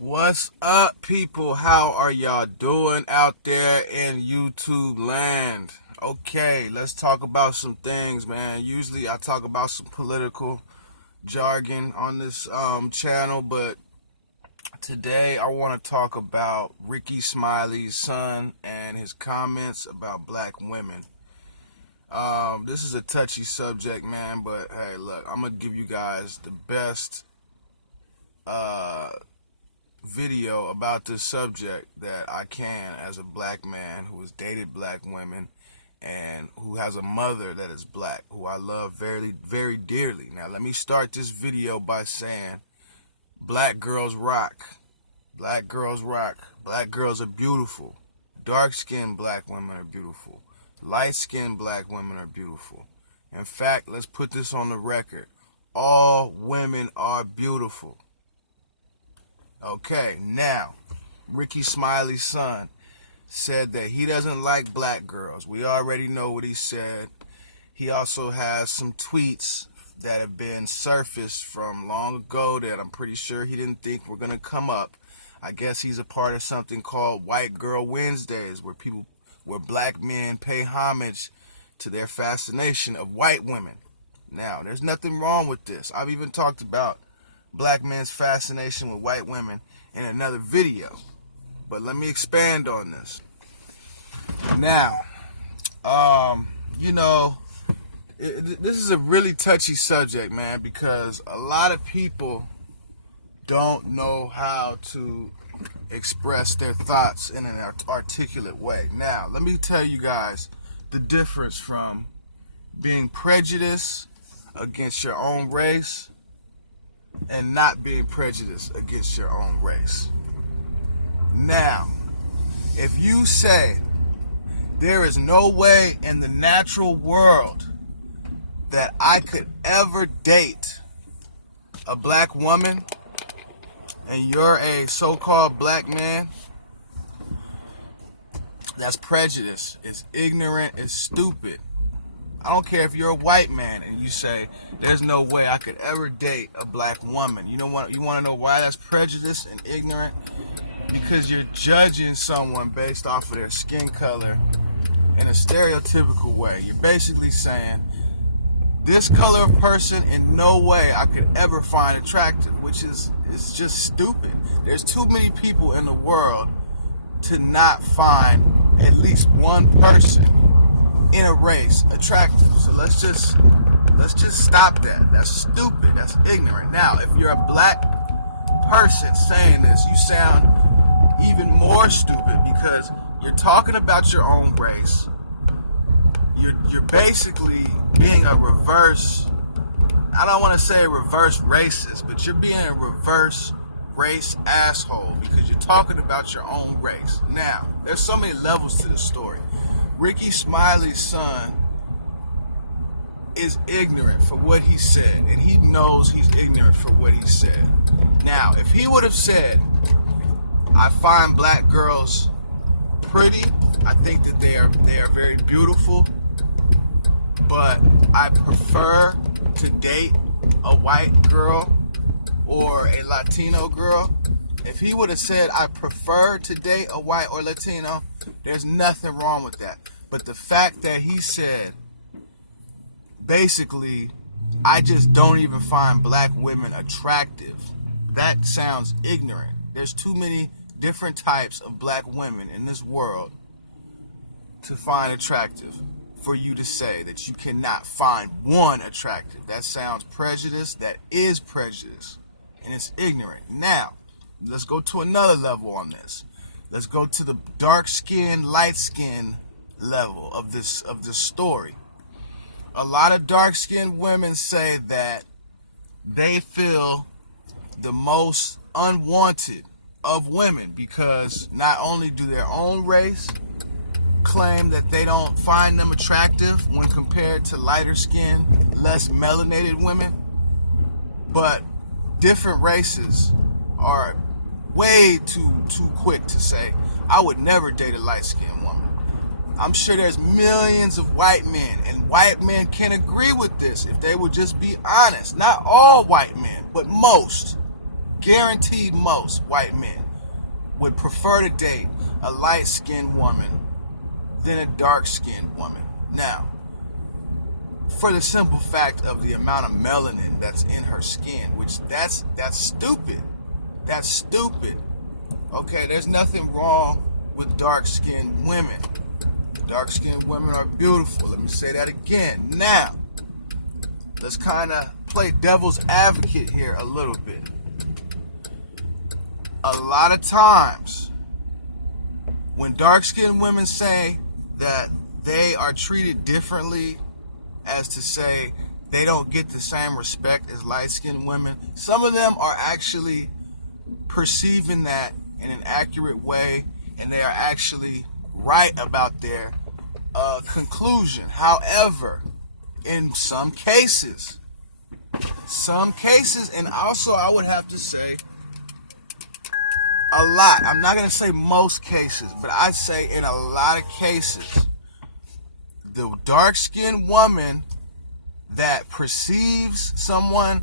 What's up, people? How are y'all doing out there in YouTube land? Okay, let's talk about some things, man. Usually I talk about some political jargon on this channel, but today I want to talk about Ricky Smiley's son and his comments about black women. This is a touchy subject, man, but hey, look, I'm going to give you guys the best video about this subject that I can as a black man who has dated black women and who has a mother that is black, who I love very, very dearly. Now, let me start this video by saying black girls rock. Black girls rock. Black girls are beautiful. Dark-skinned black women are beautiful. Light-skinned black women are beautiful. In fact, let's put this on the record. All women are beautiful. Okay, now, Ricky Smiley's son said that he doesn't like black girls. We already know what he said. He also has some tweets that have been surfaced from long ago that I'm pretty sure he didn't think were going to come up. I guess he's a part of something called White Girl Wednesdays, where black men pay homage to their fascination of white women. Now, there's nothing wrong with this. I've even talked about black men's fascination with white women in another video, but let me expand on this. Now, this is a really touchy subject, man, because a lot of people don't know how to express their thoughts in an articulate way. Now, let me tell you guys the difference from being prejudiced against your own race and not being prejudiced against your own race. Now, if you say there is no way in the natural world that I could ever date a black woman and you're a so-called black man, that's prejudice. It's ignorant. It's stupid. I don't care if you're a white man and you say, there's no way I could ever date a black woman. You want to know why that's prejudice and ignorant? Because you're judging someone based off of their skin color in a stereotypical way. You're basically saying, this color of person in no way I could ever find attractive, which is just stupid. There's too many people in the world to not find at least one person in a race attractive. So let's just stop that. That's stupid. That's ignorant. Now, if you're a black person saying this, you sound even more stupid because you're talking about your own race. You're basically being a reverse, I don't want to say a reverse racist, but you're being a reverse race asshole because you're talking about your own race. Now, there's so many levels to the story. Ricky Smiley's son is ignorant for what he said, and he knows he's ignorant for what he said. Now, if he would have said, I find black girls pretty, I think that they are very beautiful, but I prefer to date a white girl or a Latino girl. If he would have said, I prefer to date a white or Latino, there's nothing wrong with that. But the fact that he said, basically, I just don't even find black women attractive, that sounds ignorant. There's too many different types of black women in this world to find attractive for you to say that you cannot find one attractive. That sounds prejudice. That is prejudice. And it's ignorant. Now, let's go to another level on this. Let's go to the dark skin, light skin level of this story. A lot of dark skinned women say that they feel the most unwanted of women because not only do their own race claim that they don't find them attractive when compared to lighter skinned, less melanated women, but different races are way too quick to say, I would never date a light-skinned woman. I'm sure there's millions of white men, and white men can agree with this if they would just be honest. Not all white men, but most. guaranteed most white men would prefer to date a light-skinned woman than a dark-skinned woman. Now, for the simple fact of the amount of melanin that's in her skin, which that's stupid. That's stupid. Okay, there's nothing wrong with dark-skinned women. Dark-skinned women are beautiful. Let me say that again. Now, let's kind of play devil's advocate here a little bit. A lot of times, when dark-skinned women say that they are treated differently, as to say they don't get the same respect as light-skinned women, some of them are actually perceiving that in an accurate way, and they are actually right about their conclusion. However, in some cases, and also I would have to say a lot, I'm not going to say most cases, but I'd say in a lot of cases, the dark-skinned woman that perceives someone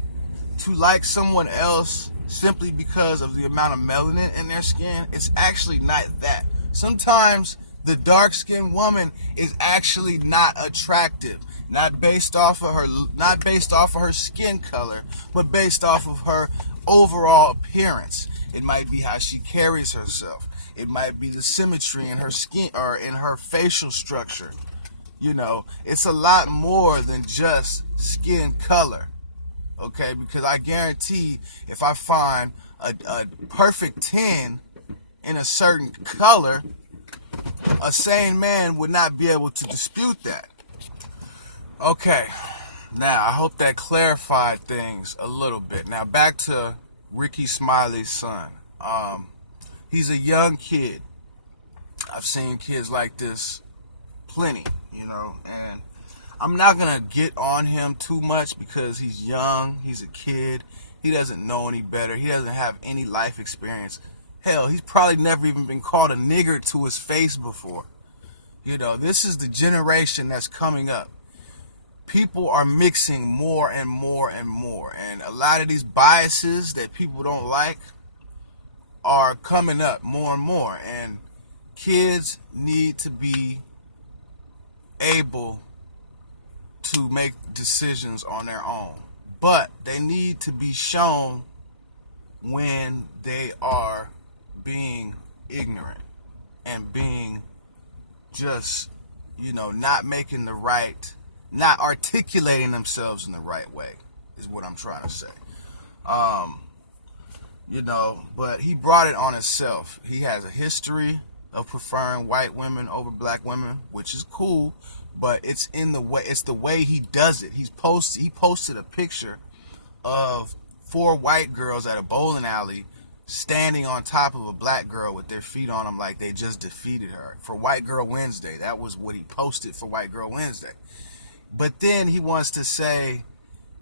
to like someone else simply because of the amount of melanin in their skin, it's actually not that. Sometimes the dark-skinned woman is actually not attractive, not based off of her skin color, but based off of her overall appearance. It might be how she carries herself. It might be the symmetry in her skin or in her facial structure. You know, it's a lot more than just skin color. Okay, because I guarantee if I find a perfect 10 in a certain color, a sane man would not be able to dispute that. Okay, now I hope that clarified things a little bit. Now back to Ricky Smiley's son. He's a young kid. I've seen kids like this plenty, you know, and I'm not going to get on him too much because he's young, he's a kid, he doesn't know any better, he doesn't have any life experience. Hell, he's probably never even been called a nigger to his face before. You know, this is the generation that's coming up. People are mixing more and more and more, and a lot of these biases that people don't like are coming up more and more, and kids need to be able to make decisions on their own, but they need to be shown when they are being ignorant and being just, you know, not articulating themselves in the right way is what I'm trying to say. You know, but he brought it on himself. He has a history of preferring white women over black women, which is cool, but it's the way he does it. He posted a picture of 4 white girls at a bowling alley standing on top of a black girl with their feet on them like they just defeated her for White Girl Wednesday. That was what he posted for White Girl Wednesday. But then he wants to say,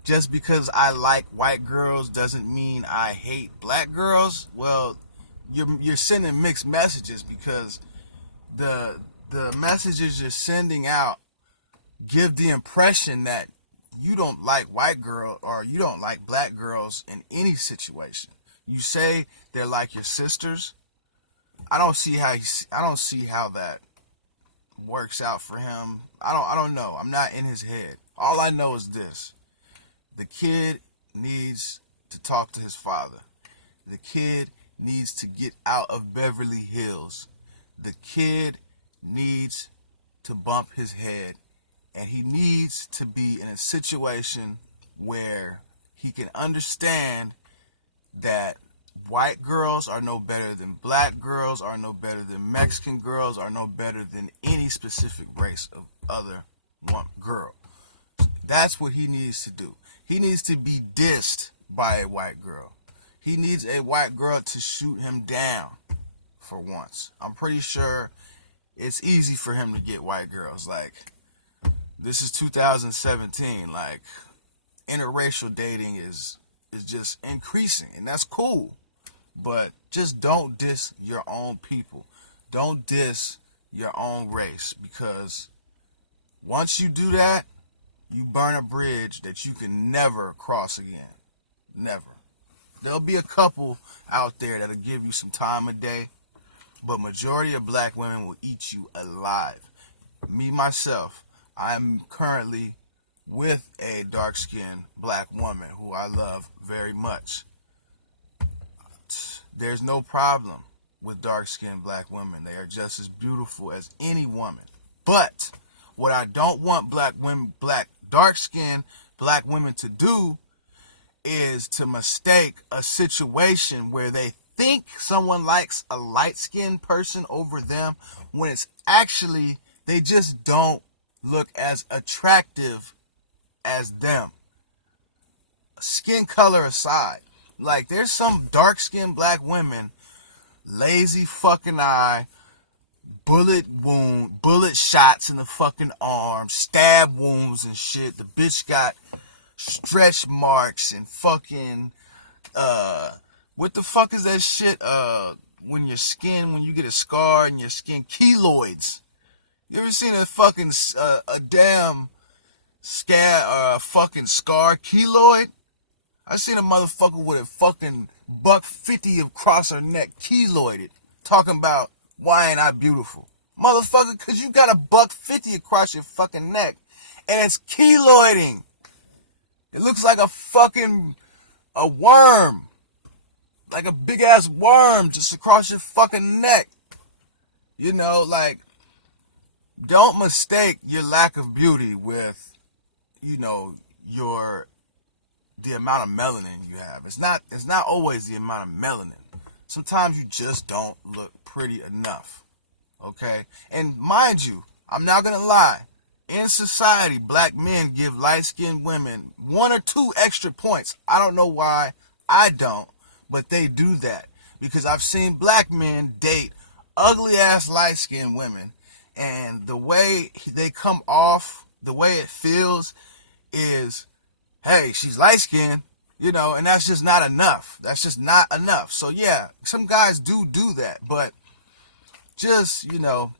just because I like white girls doesn't mean I hate black girls. Well, you're sending mixed messages, because the messages you're sending out give the impression that you don't like white girl or you don't like black girls in any situation. You say they're like your sisters. I don't see how that works out for him. I don't know. I'm not in his head. All I know is this. The kid needs to talk to his father. The kid needs to get out of Beverly Hills. The kid needs to bump his head, and he needs to be in a situation where he can understand that white girls are no better than black girls, are no better than Mexican girls, are no better than any specific race of other girl. That's what he needs to do. He needs to be dissed by a white girl. He needs a white girl to shoot him down for once. I'm pretty sure it's easy for him to get white girls. Like, this is 2017. Like, interracial dating is just increasing, and that's cool. But just don't diss your own people. Don't diss your own race, because once you do that, you burn a bridge that you can never cross again. Never. There'll be a couple out there that'll give you some time of day, but majority of black women will eat you alive. Me, myself, I'm currently with a dark-skinned black woman who I love very much. There's no problem with dark-skinned black women. They are just as beautiful as any woman. But what I don't want dark-skinned black women to do is to mistake a situation where they think someone likes a light-skinned person over them when it's actually they just don't look as attractive as them. Skin color aside, like there's some dark-skinned black women, lazy fucking eye, bullet shots in the fucking arm, stab wounds and shit. The bitch got stretch marks and fucking what the fuck is that shit when you get a scar in your skin, keloids. You ever seen a fucking a damn fucking scar keloid? I seen a motherfucker with a fucking $150 across her neck, keloided, talking about why ain't I beautiful? Motherfucker, cause you got a $150 across your fucking neck and it's keloiding. It looks like a worm. Like a big ass worm just across your fucking neck. You know, like, don't mistake your lack of beauty with, you know, the amount of melanin you have. It's not always the amount of melanin. Sometimes you just don't look pretty enough. Okay? And mind you, I'm not gonna lie. In society, black men give light-skinned women 1 or 2 extra points. I don't know why I don't, but they do that. Because I've seen black men date ugly-ass light-skinned women, and the way they come off, the way it feels is, hey, she's light-skinned, you know, and that's just not enough. That's just not enough. So, yeah, some guys do that, but just, you know,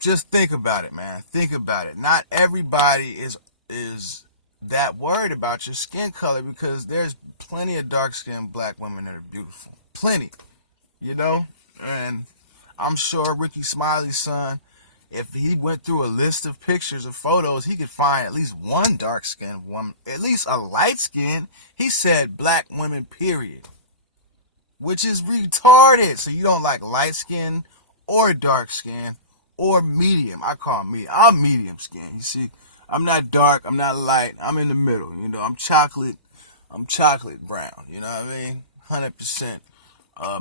just think about it, man. Think about it. Not everybody is that worried about your skin color, because there's plenty of dark-skinned black women that are beautiful. Plenty, you know? And I'm sure Ricky Smiley's son, if he went through a list of pictures of photos, he could find at least one dark-skinned woman, at least a light-skinned. He said black women, period. Which is retarded. So you don't like light-skinned or dark-skinned or medium. I call them medium. I'm medium skinned. You see, I'm not dark, I'm not light, I'm in the middle. You know, I'm chocolate brown. You know what I mean? 100%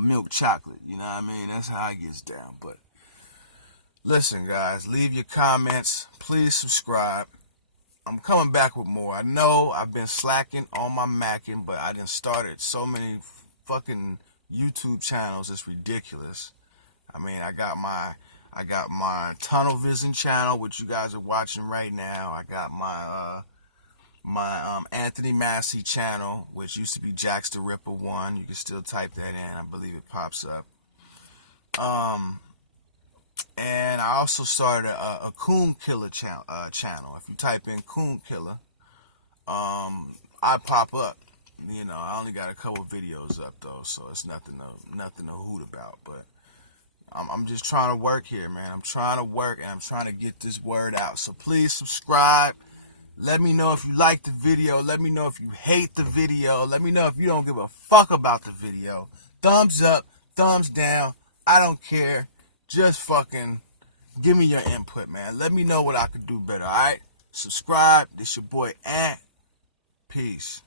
milk chocolate. You know what I mean? That's how it gets down. But listen, guys, leave your comments. Please subscribe. I'm coming back with more. I know I've been slacking on my macking, but I done started so many fucking YouTube channels. It's ridiculous. I mean, I got my Tunnel Vision channel, which you guys are watching right now. I got my Anthony Massey channel, which used to be Jax the Ripper 1. You can still type that in. I believe it pops up. And I also started a Coon Killer channel. If you type in Coon Killer, I pop up. You know, I only got a couple videos up though, so it's nothing to hoot about. But I'm just trying to work here, man. I'm trying to work, and I'm trying to get this word out. So please subscribe. Let me know if you like the video. Let me know if you hate the video. Let me know if you don't give a fuck about the video. Thumbs up, thumbs down. I don't care. Just fucking give me your input, man. Let me know what I could do better, alright? Subscribe. This your boy Ant. Peace.